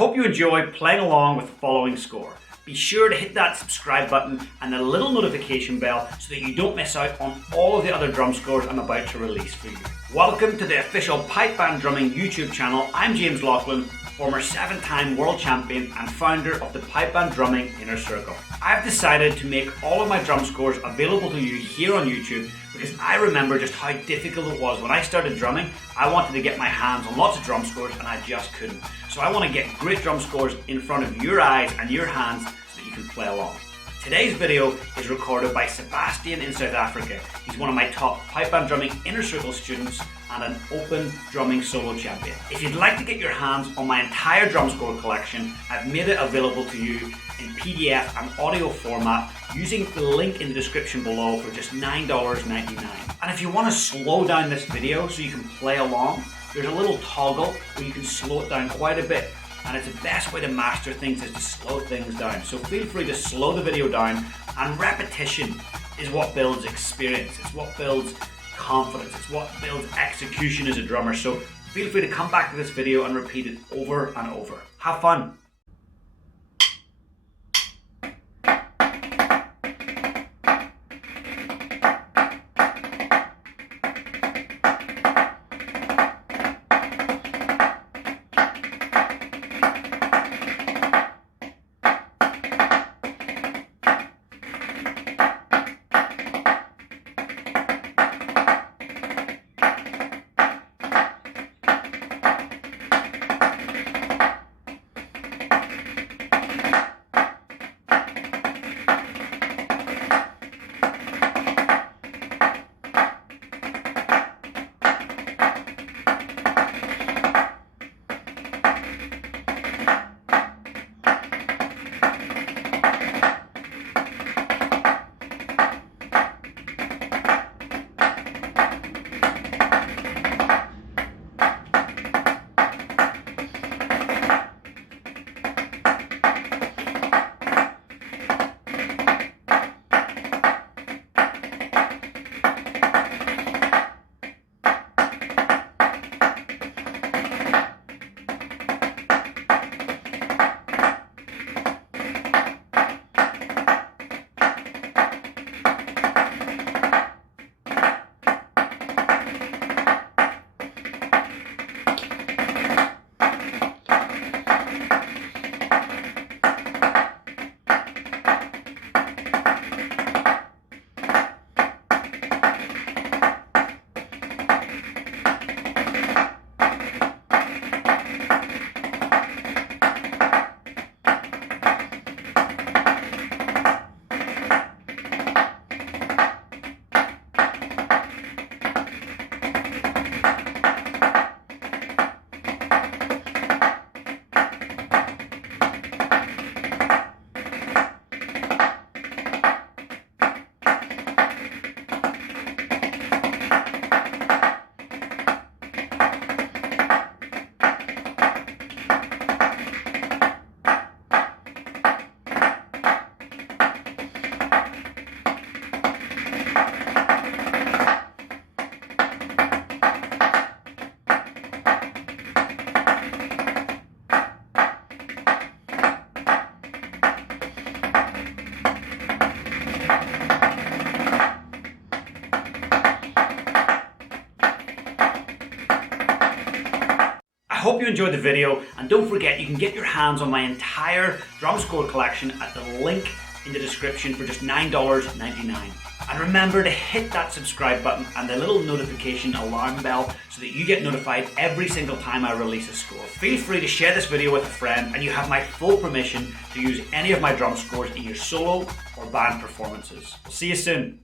hope you enjoy playing along with the following score. Be sure to hit that subscribe button and the little notification bell so that you don't miss out on all of the other drum scores I'm about to release for you. Welcome to the official Pipe Band Drumming YouTube channel. I'm James Laughlin, former 7-time world champion and founder of the Pipe Band Drumming Inner Circle. I've decided to make all of my drum scores available to you here on YouTube because I remember just how difficult it was when I started drumming. I wanted to get my hands on lots of drum scores and I just couldn't. So I want to get great drum scores in front of your eyes and your hands so that you can play along. Today's video is recorded by Sebastian in South Africa. He's one of my top Pipe Band Drumming Inner Circle students and an open drumming solo champion. If you'd like to get your hands on my entire drum score collection, I've made it available to you in PDF and audio format using the link in the description below for just $9.99. And if you want to slow down this video so you can play along, there's a little toggle where you can slow it down quite a bit. And it's the best way to master things is to slow things down. So feel free to slow the video down, and repetition is what builds experience. It's what builds confidence. It's what builds execution as a drummer. So feel free to come back to this video and repeat it over and over. Have fun. I hope you enjoyed the video, and don't forget you can get your hands on my entire drum score collection at the link in the description for just $9.99. And remember to hit that subscribe button and the little notification alarm bell so that you get notified every single time I release a score. Feel free to share this video with a friend, and you have my full permission to use any of my drum scores in your solo or band performances. We'll see you soon.